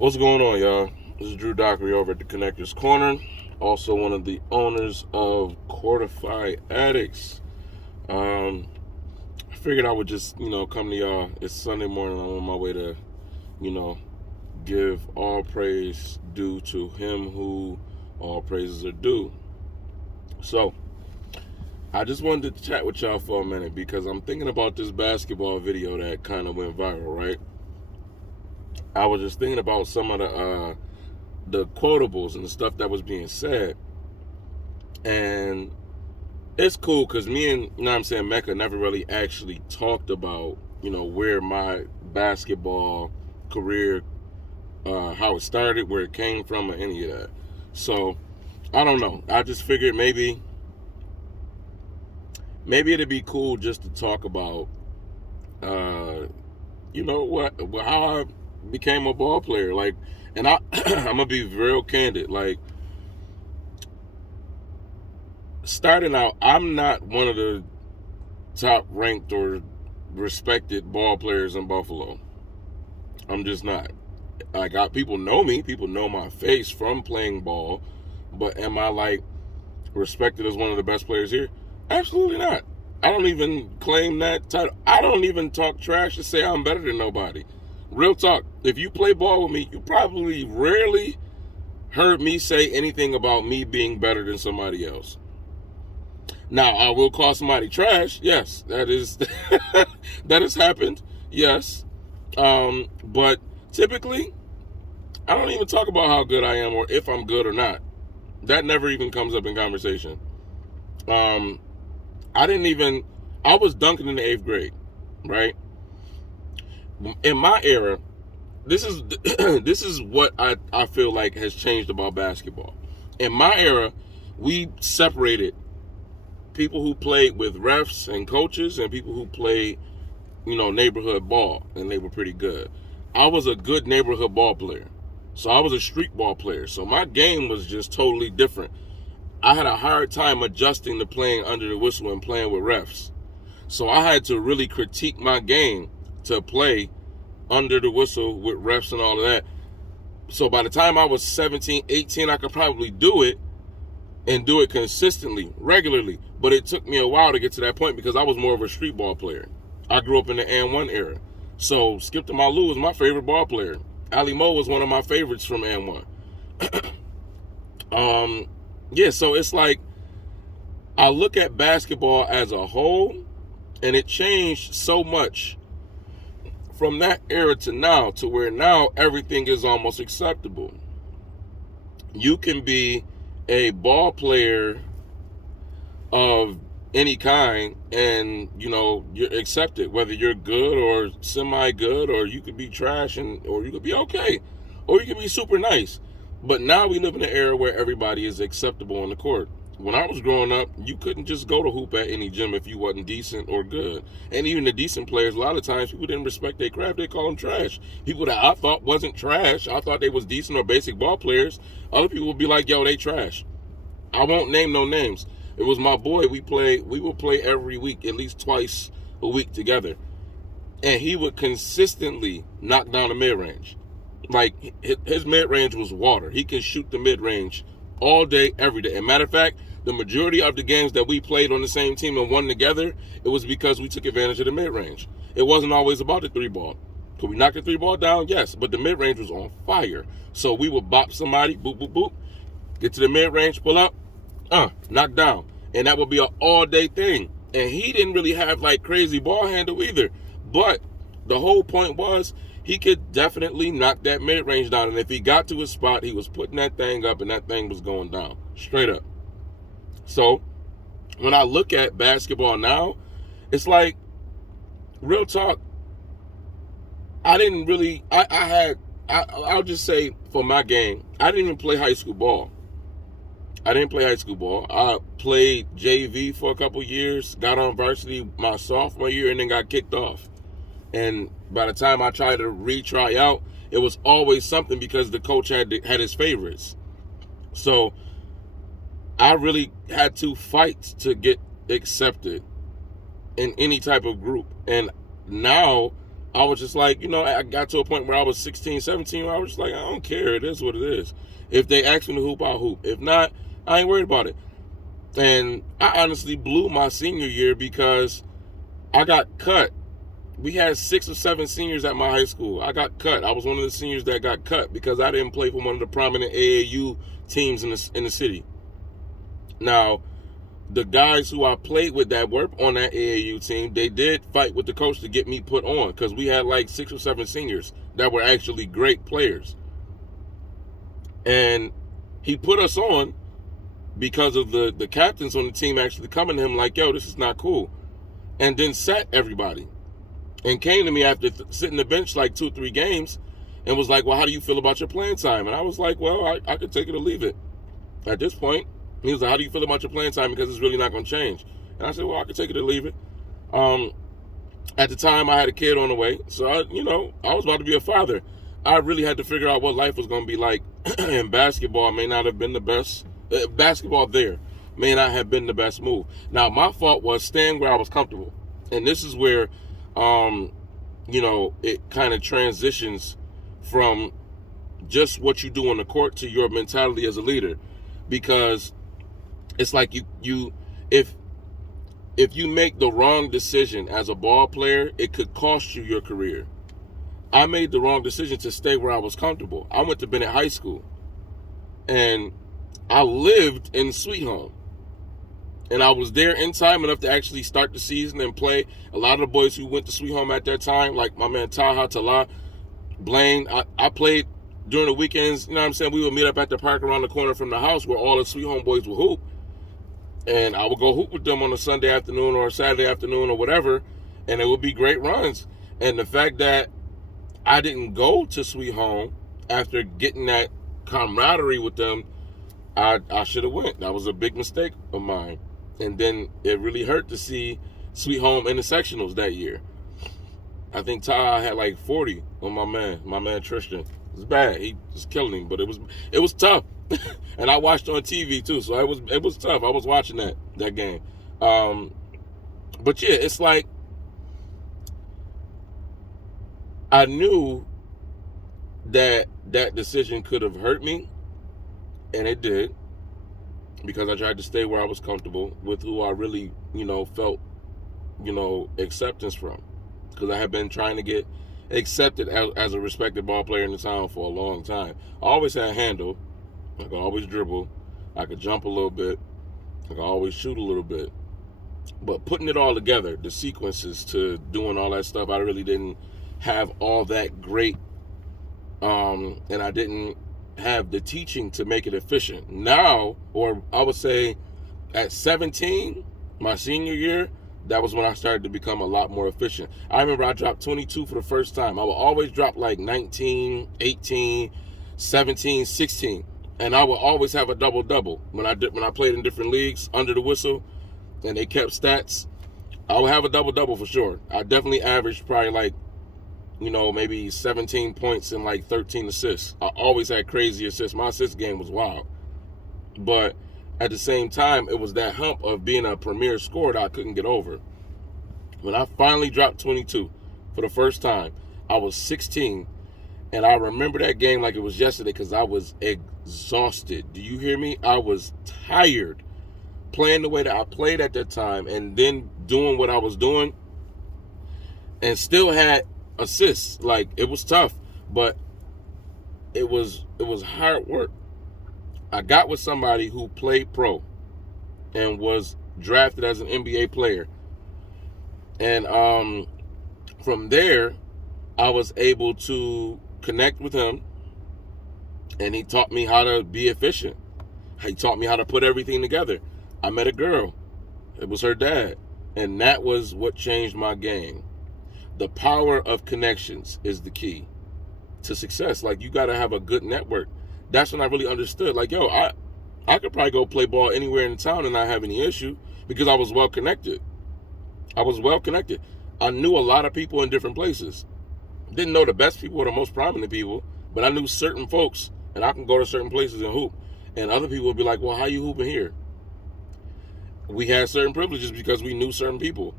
What's going on, y'all? This is Drew Dockery over at the Connectors Corner. Also, one of the owners of COURTIFIED Addicts. I figured I would just, come to y'all. It's Sunday morning. I'm on my way to, you know, give all praise due to him who all praises are due. So, I just wanted to chat with y'all for a minute because I'm thinking about this basketball video that kind of went viral, right? I was just thinking about some of the quotables and the stuff that was being said, and it's cool because me and Mecca never really actually talked about where my basketball career, how it started, where it came from, or any of that. So I don't know. I just figured maybe it'd be cool just to talk about how I became a ball player. Like, and I'm gonna be real candid. Like, starting out, I'm not one of the top ranked or respected ball players in Buffalo. I'm just not. People know me, people know my face from playing ball, but am I like respected as one of the best players here? Absolutely not. I don't even claim that title. I don't even talk trash to say I'm better than nobody. Real talk. If you play ball with me, you probably rarely heard me say anything about me being better than somebody else. Now, I will call somebody trash. Yes, that is that has happened. Yes, but typically, I don't even talk about how good I am or if I'm good or not. That never even comes up in conversation. I was dunking in the 8th grade, right? In my era, this is this is what I feel like has changed about basketball. In my era, we separated people who played with refs and coaches and people who played, neighborhood ball, and they were pretty good. I was a good neighborhood ball player. So I was a street ball player. So my game was just totally different. I had a hard time adjusting to playing under the whistle and playing with refs. So I had to really critique my game to play under the whistle with refs and all of that. So by the time I was 17, 18, I could probably do it and do it consistently, regularly. But it took me a while to get to that point because I was more of a street ball player. I grew up in the N1 era. So Skip to Malou was my favorite ball player. Ali Mo was one of my favorites from N1. So it's like I look at basketball as a whole, and it changed so much from that era to now, to where now everything is almost acceptable. You can be a ball player of any kind and you're accepted, whether you're good or semi good, or you could be trash, or you could be okay, or you could be super nice. But now we live in an era where everybody is acceptable on the court. When I was growing up, you couldn't just go to hoop at any gym if you wasn't decent or good. And even the decent players, a lot of times people didn't respect their craft. They call them trash. People that I thought wasn't trash, I thought they was decent or basic ball players, other people would be like, yo, they trash. I won't name no names. It was my boy. We would play every week, at least twice a week together. And he would consistently knock down the mid-range. Like, his mid-range was water. He can shoot the mid-range all day, every day. And matter of fact, the majority of the games that we played on the same team and won together, it was because we took advantage of the mid-range. It wasn't always about the 3-ball. Could we knock the 3-ball down? Yes. But the mid-range was on fire. So we would bop somebody, boop, boop, boop, get to the mid-range, pull up, knock down. And that would be an all-day thing. And he didn't really have like crazy ball handle either. But the whole point was he could definitely knock that mid-range down. And if he got to his spot, he was putting that thing up and that thing was going down. Straight up. So when I look at basketball now, it's like, real talk, I'll just say for my game, I didn't even play high school ball. I played JV for a couple years, got on varsity my sophomore year, and then got kicked off. And by the time I tried to retry out, it was always something because the coach had his favorites. So I really had to fight to get accepted in any type of group. And now I was just like, I got to a point where I was 16, 17, where I was just like, I don't care. It is what it is. If they ask me to hoop, I'll hoop. If not, I ain't worried about it. And I honestly blew my senior year because I got cut. We had 6 or 7 seniors at my high school. I got cut. I was one of the seniors that got cut because I didn't play for one of the prominent AAU teams in the city. Now, the guys who I played with that were on that AAU team, they did fight with the coach to get me put on because we had like 6 or 7 seniors that were actually great players. And he put us on because of the captains on the team actually coming to him like, yo, this is not cool. And then sat everybody and came to me after sitting the bench like 2-3 games and was like, well, how do you feel about your playing time? And I was like, well, I could take it or leave it at this point. He was like, how do you feel about your playing time? Because it's really not going to change. And I said, well, I could take it or leave it. At the time, I had a kid on the way. So, I was about to be a father. I really had to figure out what life was going to be like. And basketball may not have been the best. Basketball there may not have been the best move. Now, my fault was staying where I was comfortable. And this is where, it kind of transitions from just what you do on the court to your mentality as a leader. Because it's like if you make the wrong decision as a ball player, it could cost you your career. I made the wrong decision to stay where I was comfortable. I went to Bennett High School, and I lived in Sweet Home, and I was there in time enough to actually start the season and play. A lot of the boys who went to Sweet Home at that time, like my man Taha, Tala, Blaine, I played during the weekends. You know what I'm saying? We would meet up at the park around the corner from the house where all the Sweet Home boys would hoop. And I would go hoop with them on a Sunday afternoon or a Saturday afternoon or whatever. And it would be great runs. And the fact that I didn't go to Sweet Home after getting that camaraderie with them, I should have went. That was a big mistake of mine. And then it really hurt to see Sweet Home in the sectionals that year. I think Ty had like 40 on my man Tristan. It was bad. He was killing him, but it was tough. And I watched on TV too, so it was tough. I was watching that game. But yeah, it's like I knew that decision could have hurt me, and it did, because I tried to stay where I was comfortable with who I really, felt, acceptance from. Because I had been trying to get accepted as a respected ball player in the town for a long time. I always had a handle. I could always dribble. I could jump a little bit. I could always shoot a little bit. But putting it all together, the sequences to doing all that stuff, I really didn't have all that great. And I didn't have the teaching to make it efficient. Now, or I would say at 17, my senior year, that was when I started to become a lot more efficient. I remember I dropped 22 for the first time. I would always drop like 19, 18, 17, 16. And I would always have a double-double. When I played in different leagues under the whistle and they kept stats, I would have a double-double for sure. I definitely averaged probably like, maybe 17 points and like 13 assists. I always had crazy assists. My assist game was wild. But at the same time, it was that hump of being a premier scorer that I couldn't get over. When I finally dropped 22 for the first time, I was 16. And I remember that game like it was yesterday because I was exhausted. Do you hear me? I was tired playing the way that I played at that time and then doing what I was doing and still had assists. Like, it was tough, but it was hard work. I got with somebody who played pro and was drafted as an NBA player. And from there, I was able to connect with him, and he taught me how to be efficient. He taught me how to put everything together. I met a girl. It was her dad. And that was what changed my game. The power of connections is the key to success. Like, you got to have a good network. That's when I really understood. Like, yo, I could probably go play ball anywhere in town and not have any issue because I was well connected. I knew a lot of people in different places. Didn't know the best people or the most prominent people, but I knew certain folks, and I can go to certain places and hoop. And other people would be like, well, how you hooping here? We had certain privileges because we knew certain people.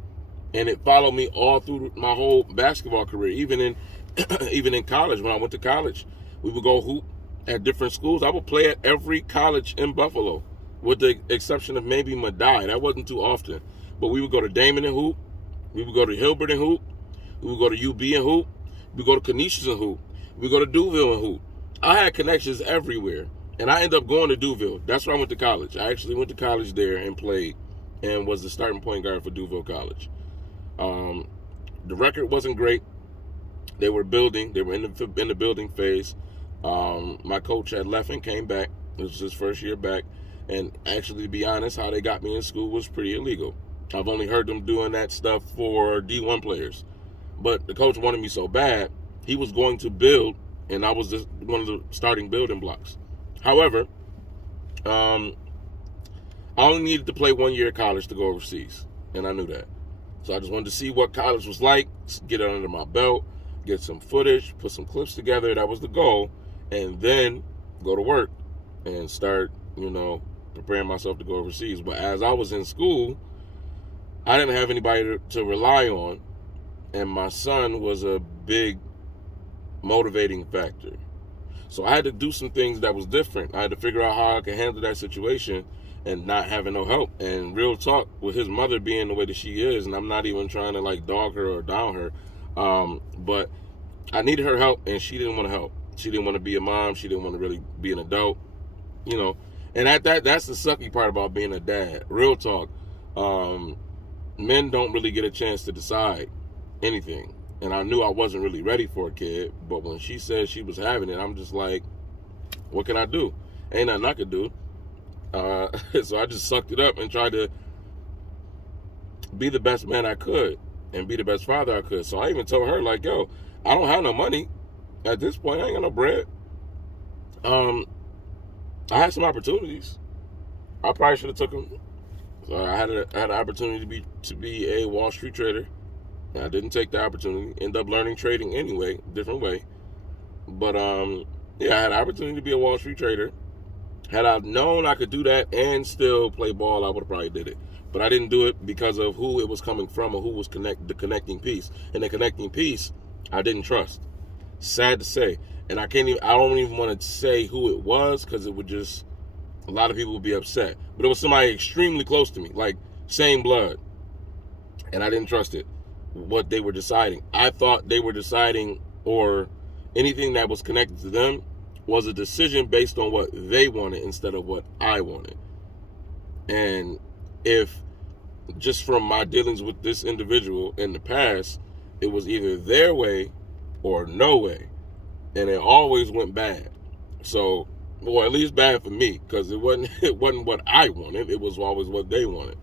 And it followed me all through my whole basketball career, even in even in college. When I went to college, we would go hoop at different schools. I would play at every college in Buffalo, with the exception of maybe Madai. That wasn't too often. But we would go to Damon and hoop. We would go to Hilbert and hoop. We would go to UB and hoop. We would go to Canisius and hoop. We would go to Duville and hoop. I had connections everywhere. And I ended up going to Duville. That's where I went to college. I actually went to college there and played and was the starting point guard for Duville College. The record wasn't great. They were building. They were in the building phase. My coach had left and came back. It was his first year back. And actually, to be honest, how they got me in school was pretty illegal. I've only heard them doing that stuff for D1 players. But the coach wanted me so bad, he was going to build, and I was just one of the starting building blocks. However, I only needed to play 1 year of college to go overseas, and I knew that. So I just wanted to see what college was like, get it under my belt, get some footage, put some clips together. That was the goal, and then go to work and start, preparing myself to go overseas. But as I was in school, I didn't have anybody to rely on, and my son was a big motivating factor. So I had to do some things that was different. I had to figure out how I could handle that situation and not having no help. And real talk, with his mother being the way that she is, and I'm not even trying to dog her or down her, but I needed her help, and she didn't want to help. She didn't want to be a mom. She didn't want to really be an adult, And that's the sucky part about being a dad. Real talk. Men don't really get a chance to decide anything. And I knew I wasn't really ready for a kid, but when she said she was having it, I'm just like, what can I do? Ain't nothing I could do. So I just sucked it up and tried to be the best man I could and be the best father I could. So I even told her, yo, I don't have no money. At this point, I ain't got no bread. I had some opportunities. I probably should have took them. So I had an opportunity to be a Wall Street trader. I didn't take the opportunity. Ended up learning trading anyway, different way. But I had an opportunity to be a Wall Street trader. Had I known I could do that and still play ball, I would have probably did it. But I didn't do it because of who it was coming from or who was the connecting piece. And the connecting piece, I didn't trust. Sad to say. And I don't even want to say who it was, because it would just, a lot of people would be upset. But it was somebody extremely close to me, same blood. And I didn't trust it. What they were deciding. I thought they were deciding, or anything that was connected to them was a decision based on what they wanted instead of what I wanted. And if, just from my dealings with this individual in the past, it was either their way or no way. And it always went bad. So, well, at least bad for me, because it wasn't what I wanted. It was always what they wanted.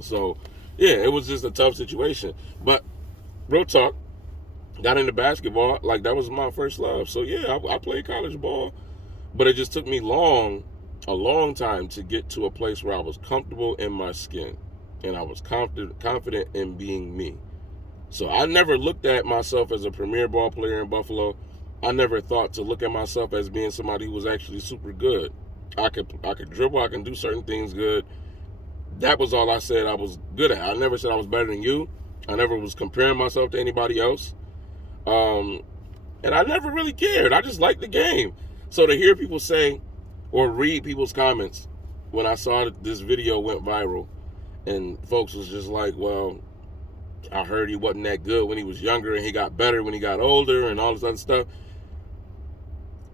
So, yeah, it was just a tough situation. But real talk, got into basketball. That was my first love. So, yeah, I played college ball. But it just took me a long time to get to a place where I was comfortable in my skin. And I was confident in being me. So I never looked at myself as a premier ball player in Buffalo. I never thought to look at myself as being somebody who was actually super good. I could dribble. I can do certain things good. That was all I said I was good at. I never said I was better than you. I never was comparing myself to anybody else. And I never really cared. I just liked the game. So to hear people say or read people's comments when I saw that this video went viral, and folks was just like, well, I heard he wasn't that good when he was younger and he got better when he got older and all this other stuff.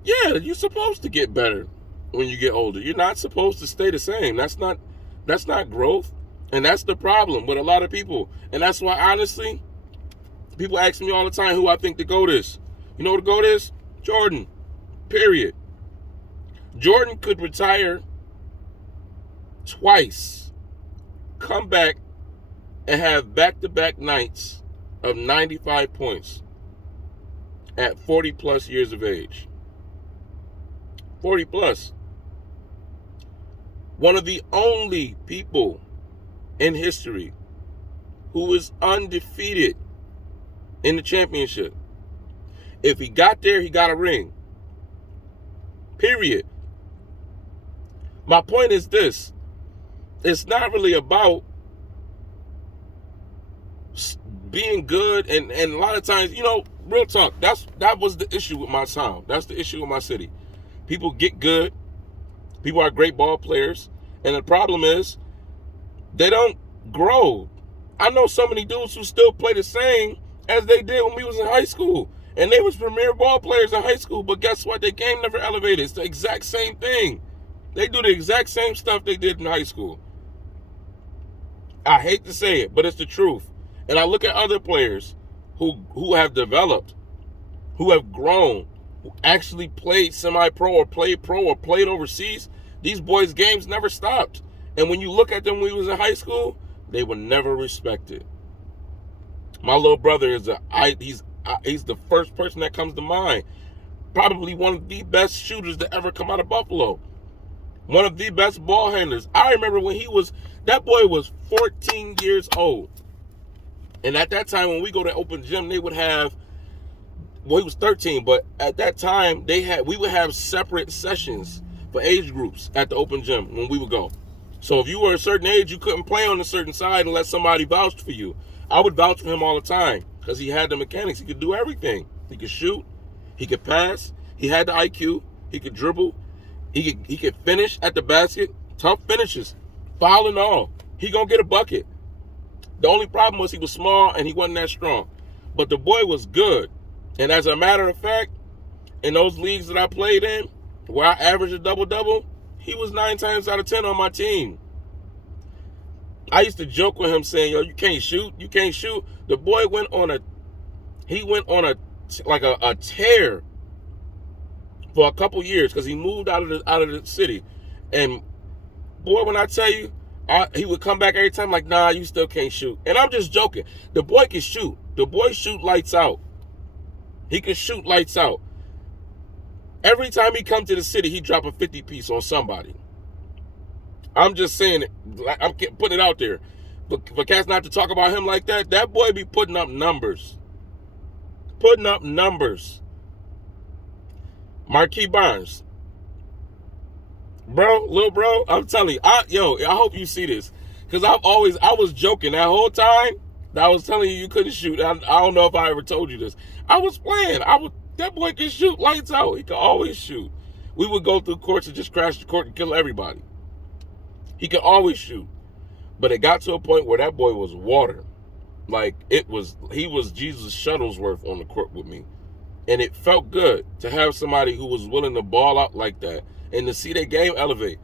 Yeah, you're supposed to get better when you get older. You're not supposed to stay the same. That's not growth. And that's the problem with a lot of people. And that's why, honestly, people ask me all the time who I think the GOAT is. You know what the GOAT is? Jordan. Period. Jordan could retire twice, come back, and have back-to-back nights of 95 points at 40 plus years of age. 40 plus. One of the only people in history who is undefeated in the championship. If he got there, he got a ring. Period. My point is this. It's not really about being good, and a lot of times, real talk, that was the issue with my town. That's the issue with my city. People get good. People are great ball players. And the problem is they don't grow. I know so many dudes who still play the same as they did when we was in high school. And they was premier ball players in high school. But guess what? They game never elevated. It's the exact same thing. They do the exact same stuff they did in high school. I hate to say it, but it's the truth. And I look at other players who have developed, who have grown, who actually played semi-pro or played pro or played overseas. These boys' games never stopped. And when you look at them when he was in high school, they were never respected. My little brother is he's the first person that comes to mind. Probably one of the best shooters to ever come out of Buffalo. One of the best ball handlers. I remember when that boy was 14 years old. And at that time, when we go to open gym, they would have, he was 13, but at that time, we would have separate sessions for age groups at the open gym when we would go. So if you were a certain age, you couldn't play on a certain side unless somebody vouched for you. I would vouch for him all the time because he had the mechanics. He could do everything. He could shoot. He could pass. He had the IQ. He could dribble. He could finish at the basket. Tough finishes. Foul and all. He gonna get a bucket. The only problem was he was small and he wasn't that strong. But the boy was good. And as a matter of fact, in those leagues that I played in, where I averaged a double-double, he was 9 times out of 10 on my team. I used to joke with him saying, yo, you can't shoot. You can't shoot. The boy went on a tear for a couple years because he moved out of the city. And boy, when I tell you, he would come back every time like, nah, you still can't shoot. And I'm just joking. The boy can shoot. The boy shoot lights out. He can shoot lights out. Every time he come to the city, he drop a 50 piece on somebody. I'm just saying it. I'm putting it out there. But for cats not to talk about him like that, that boy be putting up numbers. Putting up numbers. Marquis Barnes. Bro, little bro, I'm telling you, I hope you see this. Because I was joking that whole time that I was telling you couldn't shoot. I don't know if I ever told you this. I was playing. That boy can shoot lights out. He can always shoot. We would go through courts and just crash the court and kill everybody. He could always shoot. But it got to a point where that boy was water. Like, he was Jesus Shuttlesworth on the court with me. And it felt good to have somebody who was willing to ball out like that and to see their game elevate.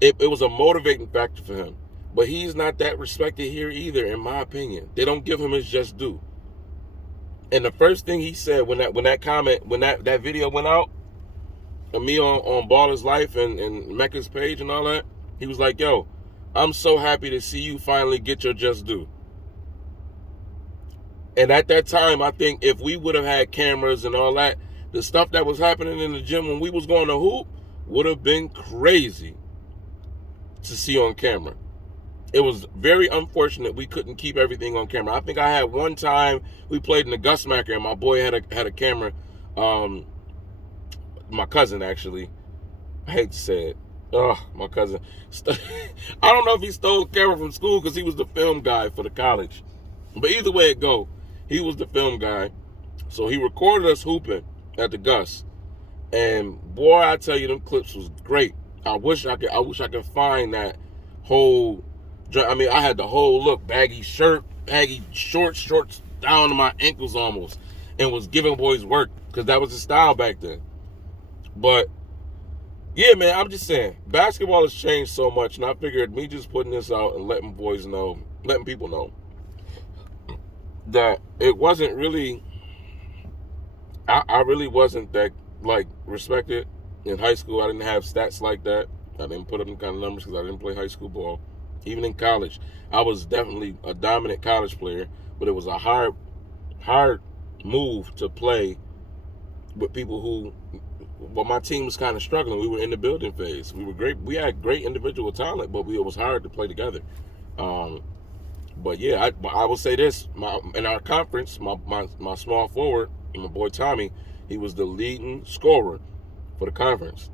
It was a motivating factor for him. But he's not that respected here either, in my opinion. They don't give him his just due. And the first thing he said when that video went out of me on Baller's Life and Mecca's page and all that, he was like, yo, I'm so happy to see you finally get your just due. And at that time, I think if we would have had cameras and all that, the stuff that was happening in the gym when we was going to hoop would have been crazy to see on camera. It was very unfortunate we couldn't keep everything on camera. I think I had one time we played in the Gusmacker and my boy had a camera. My cousin, actually. I hate to say it. My cousin. I don't know if he stole a camera from school because he was the film guy for the college. But either way it go, he was the film guy. So he recorded us hooping at the Gus. And boy, I tell you, them clips was great. I wish I could find that whole. I mean, I had the whole look, baggy shirt, baggy shorts down to my ankles almost, and was giving boys work because that was the style back then. But yeah, man, I'm just saying, basketball has changed so much, and I figured me just putting this out and letting people know that it wasn't really. I really wasn't that respected in high school. I didn't have stats like that. I didn't put up them kind of numbers because I didn't play high school ball. Even in college, I was definitely a dominant college player, but it was a hard move to play with people who, well, my team was kind of struggling. We were in the building phase. We were great. We had great individual talent, but it was hard to play together. But yeah, I will say this: in our conference, my small forward, my boy Tommy, he was the leading scorer for the conference.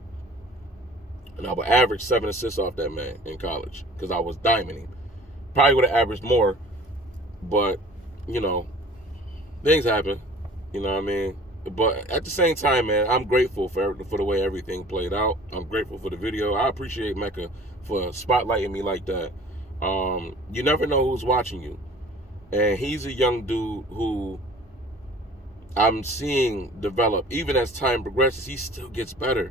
And I would average 7 assists off that man in college because I was diming him. Probably would have averaged more, but you know, things happen. You know what I mean? But at the same time, man, I'm grateful for the way everything played out. I'm grateful for the video. I appreciate Mecca for spotlighting me like that. You never know who's watching you. And he's a young dude who I'm seeing develop. Even as time progresses, he still gets better.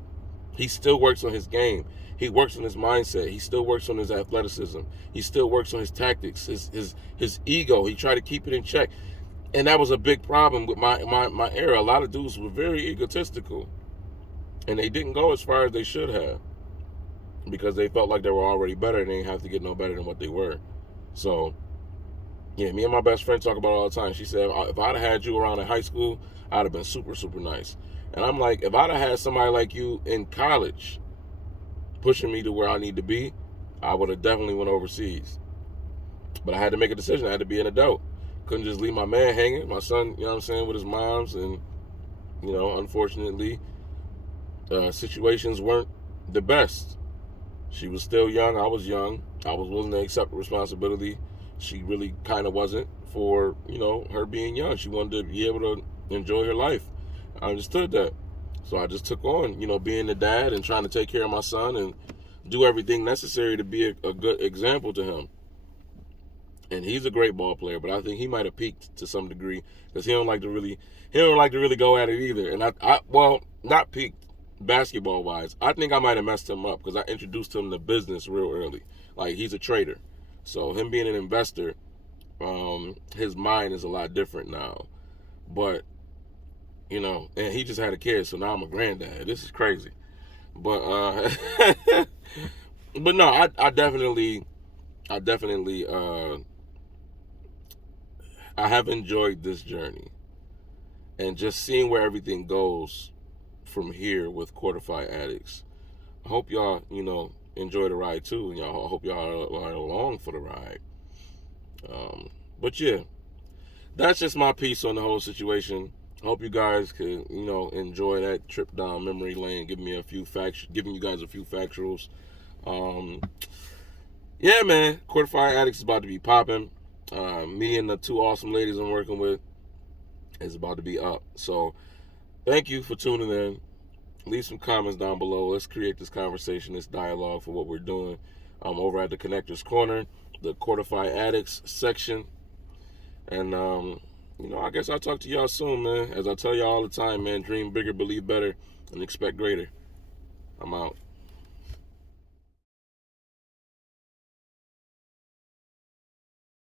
He still works on his game. He works on his mindset. He still works on his athleticism. He still works on his tactics, his ego. He tried to keep it in check. And that was a big problem with my era. A lot of dudes were very egotistical. And they didn't go as far as they should have. Because they felt like they were already better and they didn't have to get no better than what they were. So, yeah, me and my best friend talk about it all the time. She said, if I'd have had you around in high school, I'd have been super, super nice. And I'm like, if I'd have had somebody like you in college pushing me to where I need to be, I would have definitely went overseas. But I had to make a decision. I had to be an adult. Couldn't just leave my man hanging, my son, you know what I'm saying, with his moms. And, you know, unfortunately, situations weren't the best. She was still young. I was young. I was willing to accept the responsibility. She really kind of wasn't for, you know, her being young. She wanted to be able to enjoy her life. I understood that. So I just took on, you know, being the dad and trying to take care of my son and do everything necessary to be a good example to him. And he's a great ball player, but I think he might have peaked to some degree because he don't like to really go at it either. And I well, not peaked basketball wise. I think I might have messed him up because I introduced him to business real early. Like, he's a trader, so him being an investor, his mind is a lot different now. But, you know, and he just had a kid, so now I'm a granddad. This is crazy. But but no, I definitely I have enjoyed this journey, and just seeing where everything goes from here with Courtified Addicts. I hope y'all, you know, enjoy the ride too, and I hope y'all are along for the ride. But yeah, that's just my piece on the whole situation. I hope you guys can, you know, enjoy that trip down memory lane, giving you guys a few factuals. Yeah, man, Courtified Addicts is about to be popping. Me and the two awesome ladies I'm working with is about to be up. So thank you for tuning in. Leave some comments down below. Let's create this conversation, this dialogue for what we're doing over at the Connectors Corner, the Courtified Addicts section. And, you know, I guess I'll talk to y'all soon, man. As I tell y'all all the time, man, dream bigger, believe better, and expect greater. I'm out.